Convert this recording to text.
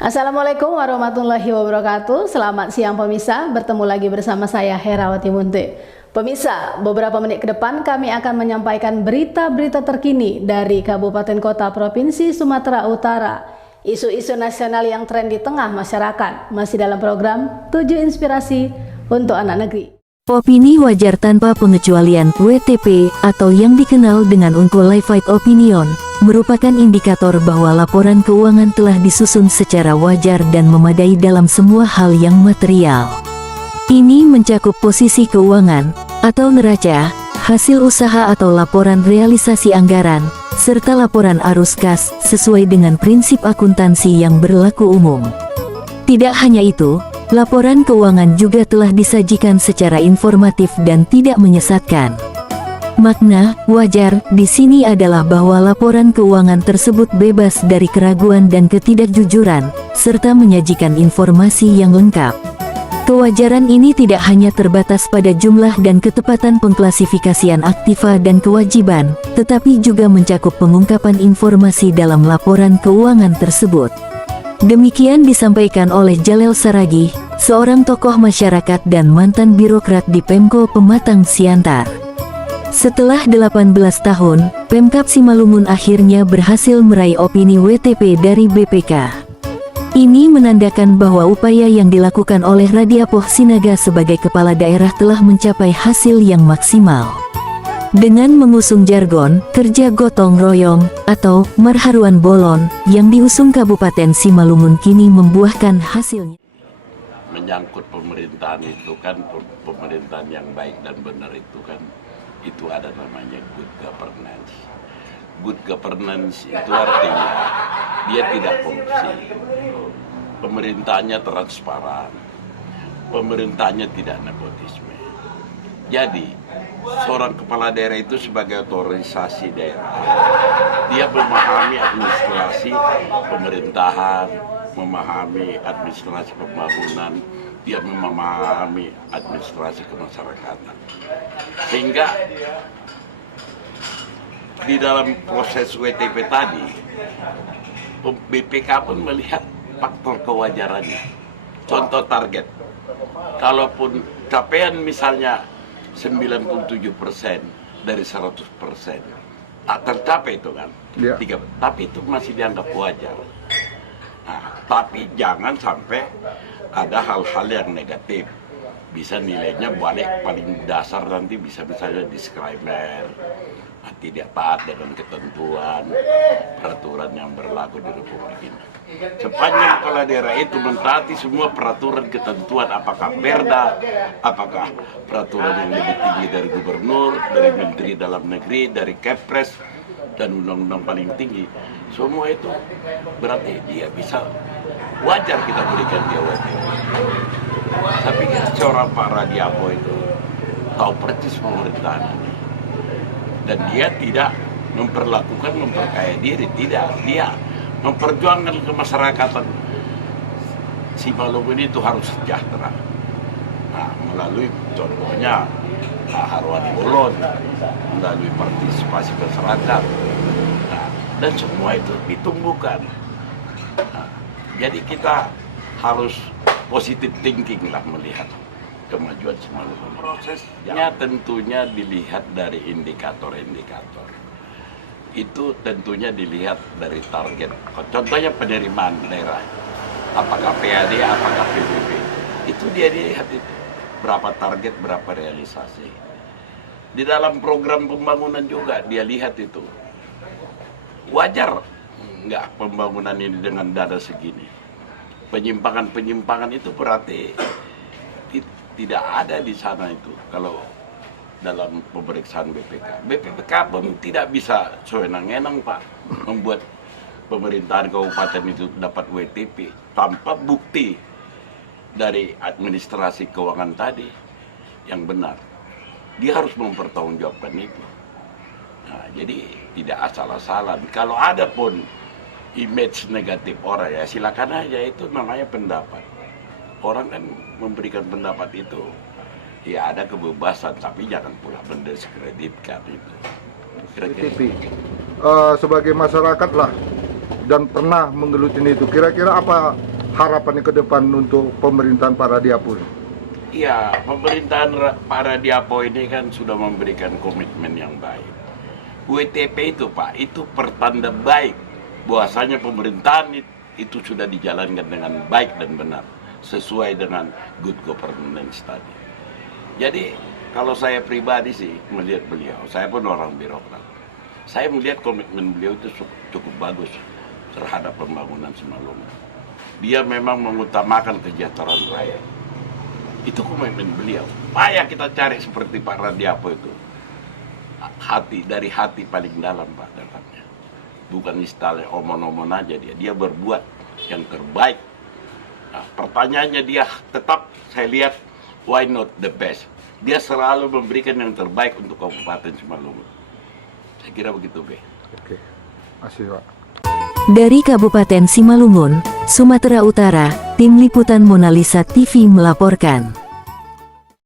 Assalamualaikum warahmatullahi wabarakatuh. Selamat siang pemirsa, bertemu lagi bersama saya Herawati Munte. Pemirsa, beberapa menit ke depan kami akan menyampaikan berita-berita terkini dari Kabupaten Kota Provinsi Sumatera Utara. Isu-isu nasional yang tren di tengah masyarakat, masih dalam program 7 Inspirasi untuk Anak Negeri. Opini wajar tanpa pengecualian (WTP) atau yang dikenal dengan Unqualified Opinion merupakan indikator bahwa laporan keuangan telah disusun secara wajar dan memadai dalam semua hal yang material. Ini mencakup posisi keuangan atau neraca, hasil usaha atau laporan realisasi anggaran, serta laporan arus kas sesuai dengan prinsip akuntansi yang berlaku umum. Tidak hanya itu, laporan keuangan juga telah disajikan secara informatif dan tidak menyesatkan. Makna wajar di sini adalah bahwa laporan keuangan tersebut bebas dari keraguan dan ketidakjujuran, serta menyajikan informasi yang lengkap. Kewajaran ini tidak hanya terbatas pada jumlah dan ketepatan pengklasifikasian aktiva dan kewajiban, tetapi juga mencakup pengungkapan informasi dalam laporan keuangan tersebut. Demikian disampaikan oleh Jalel Saragih, seorang tokoh masyarakat dan mantan birokrat di Pemko Pematang Siantar. Setelah 18 tahun, Pemkab Simalungun akhirnya berhasil meraih opini WTP dari BPK. Ini menandakan bahwa upaya yang dilakukan oleh Radiapoh Sinaga sebagai kepala daerah telah mencapai hasil yang maksimal. Dengan mengusung jargon kerja gotong royong atau marharuan bolon yang diusung Kabupaten Simalungun kini membuahkan hasilnya. Menyangkut pemerintahan itu kan, pemerintahan yang baik dan benar itu kan, itu ada namanya good governance. Good governance itu artinya dia tidak korupsi, pemerintahnya transparan, pemerintahnya tidak nepotisme. Jadi seorang kepala daerah itu sebagai otorisasi daerah, dia memahami administrasi pemerintahan, memahami administrasi pembangunan, dia memahami administrasi kemasyarakatan. Sehingga di dalam proses WTP tadi, BPK pun melihat faktor kewajarannya. Contoh target, kalaupun capaian misalnya 97% dari 100%, tak tercapai itu kan, ya. Tapi itu masih dianggap wajar. Nah, tapi jangan sampai ada hal-hal yang negatif. Bisa nilainya balik paling dasar nanti bisa misalnya disclaimer, tidak taat dengan ketentuan peraturan yang berlaku di Republik ini. Sepanjang kepala daerah itu mentaati semua peraturan ketentuan, apakah Perda, apakah peraturan yang lebih tinggi dari gubernur, dari menteri dalam negeri, dari Kepres, dan undang-undang paling tinggi, semua itu berarti dia bisa, wajar kita berikan dia WTP. Saya pikir seorang Pak Radiapoh itu tahu persis pemerintahan ini, dan dia tidak memperkaya diri, tidak, dia memperjuangkan kemasyarakatan Simalungun itu harus sejahtera. Nah, melalui contohnya Haruan Bolon, melalui partisipasi masyarakat, nah, dan semua itu ditumbuhkan. Nah, jadi kita harus positive thinking lah melihat kemajuan Simalungun. Prosesnya tentunya dilihat dari indikator-indikator. Itu tentunya dilihat dari target. Contohnya penerimaan daerah, apakah PAD, apakah PBB, itu dia dilihat itu. Berapa target, berapa realisasi. Di dalam program pembangunan juga dia lihat itu. Wajar nggak pembangunan ini dengan dana segini. Penyimpangan-penyimpangan itu berarti tidak ada di sana itu. Kalau dalam pemeriksaan BPK, BPK pun tidak bisa sewenang-wenang Pak membuat pemerintahan kabupaten itu dapat WTP tanpa bukti dari administrasi keuangan tadi yang benar. Dia harus mempertanggungjawabkan itu. Nah, jadi tidak asal-asalan. Kalau ada pun image negatif orang, ya silakan aja, itu namanya pendapat. Orang kan memberikan pendapat itu, ya ada kebebasan, tapi jangan pula mendiskreditkan itu. Sebagai masyarakat lah dan pernah menggeluti itu, kira-kira apa harapannya ke depan untuk pemerintahan Pak Radiapo? Ya, pemerintahan Pak Radiapo ini kan sudah memberikan komitmen yang baik. WTP itu Pak, itu pertanda baik bahwasanya pemerintahan itu sudah dijalankan dengan baik dan benar, sesuai dengan good governance tadi. Jadi, kalau saya pribadi sih melihat beliau, saya pun orang birokrat, saya melihat komitmen beliau itu cukup bagus terhadap pembangunan Simalungun. Dia memang mengutamakan kesejahteraan rakyat. Itu komitmen beliau. Payah kita cari seperti Pak Radiapo itu. Dari hati paling dalam Pak datangnya. Bukan istilahnya omon-omon aja dia berbuat yang terbaik. Nah, pertanyaannya dia tetap saya lihat why not the best. Dia selalu memberikan yang terbaik untuk Kabupaten Simalungun. Saya kira begitu, Be. Oke, masih Pak. Dari Kabupaten Simalungun, Sumatera Utara, Tim Liputan Monalisa TV melaporkan.